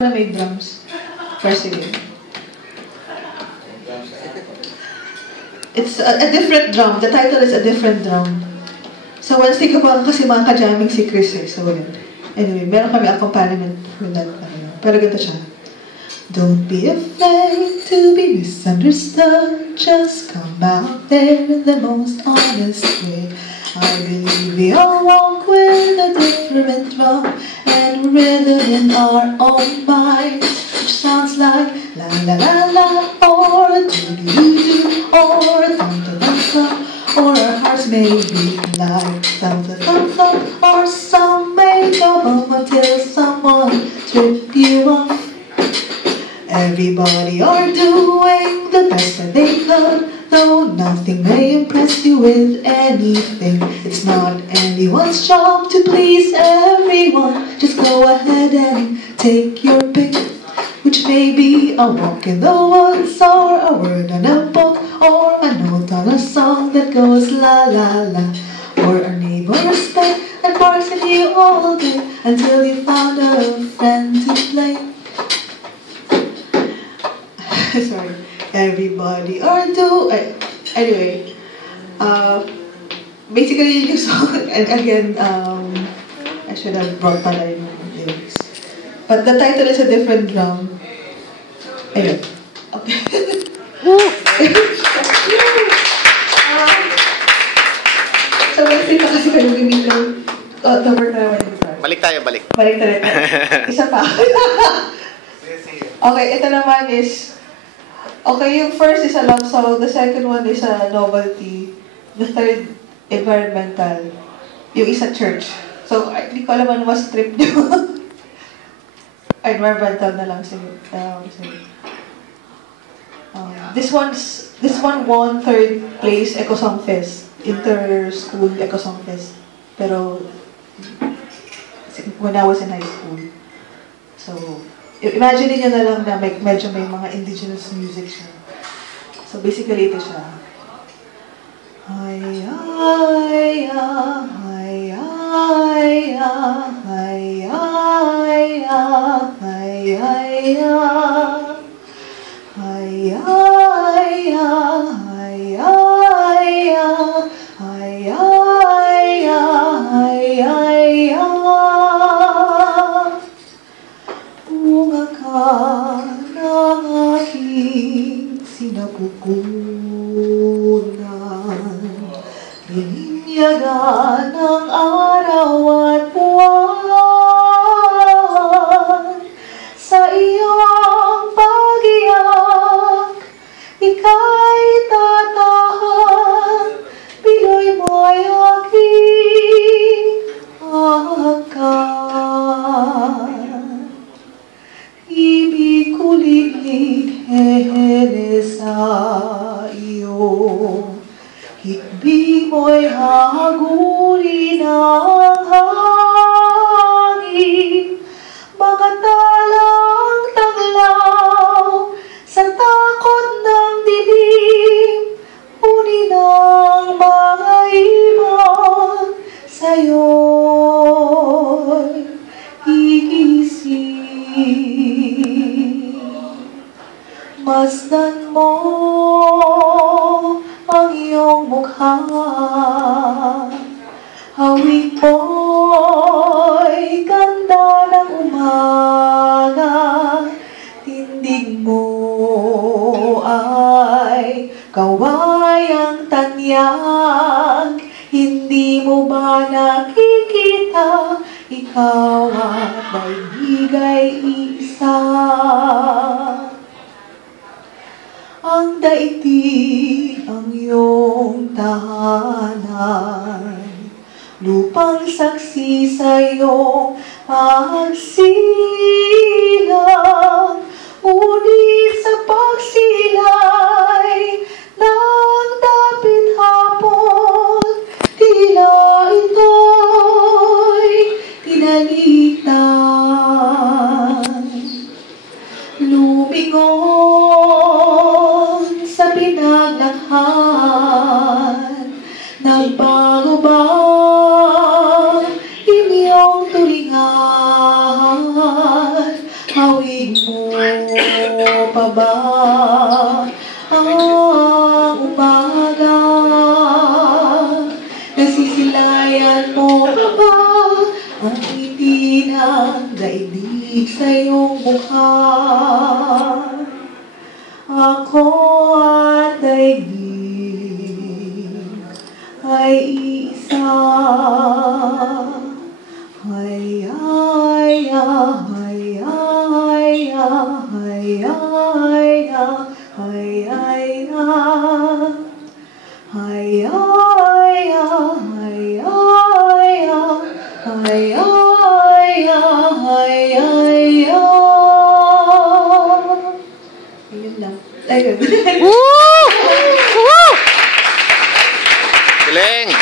May drums. First again. It's a different drum. The title is A Different Drum. So, once think about kasi mga ka-jamming si Chris eh. So, anyway, meron kami accompaniment with that. Pero ganito siya. Don't be afraid to be misunderstood. Just come out there in the most honest way. I believe we all walk with a different drum and rhythm in our own minds, which sounds like la la la la, or a doo doo doo, or a thump thump thump, or our hearts may be like thump thump thump, or some may go home until someone trip you up. Everybody are doing the best that they could, though nothing may impress you with anything. It's not anyone's job to please everyone. Just go ahead and take your pick, which may be a walk in the woods, or a word on a book, or a note on a song that goes la la la, or a neighbor respect that barks at you all day until you found a friend to play. Sorry, everybody or do anyway. Basically, yung song, and again, I should have brought pala yung lyrics. But the title is A Different Drum. Ayun. Okay. So, let's pa kasi kayo gamitin. The word na naman. Balik tayo, balik. Balik tayo. Isa pa. Okay, ito naman is okay, yung first is a love song, the second one is a novelty, the third, environmental, yung isa church. So, hindi ko alam ano mas trip nyo. Environmental na lang sige. This one won third place Eco Song Fest, inter-school Eco Song Fest. Pero, when I was in high school. So, imagine niyo na lang na medyo may mga indigenous music siya. So basically ito siya. Ay ay ay ay ay ay ay ay Bininyagan ng araw at buwan sa iyong pag-iyak, ika'y tatahan, piloy mo'y aking angkan. Ibig ko lilighen sa iyo, hikbi mo'y hahagulin ang hangin, mga talang tanglaw sa takot ng dilim, uni ng mga ibon sa'yo'y gigising. Masdan mo ang iyong mukha, hawig mo'y ganda ng umaga, tindig mo ay kawayang tanyag, hindi mo ba nakikita, ikaw at daigdig ay isa. Ang daigdig ang iyong tahanan, lupang saksi sa iyong pagsilang, ngunit sa pagsilay ng dapit hapon, tila ito'y tinalitan. Lumingon sa pinaglakhan, nagbago ba inyong tulingan? How Ibig mo pa ba ang umaga? Nasisilayan mo pa ba ang ngiti ng daigdig sa iyong mukha? Ako at daigdig ay isa. Haya, haya, haya, haya, haya, haya, haya, haya, haya, haya, haya, haya, haya, haya. Ayun lang. Ayun. Galing!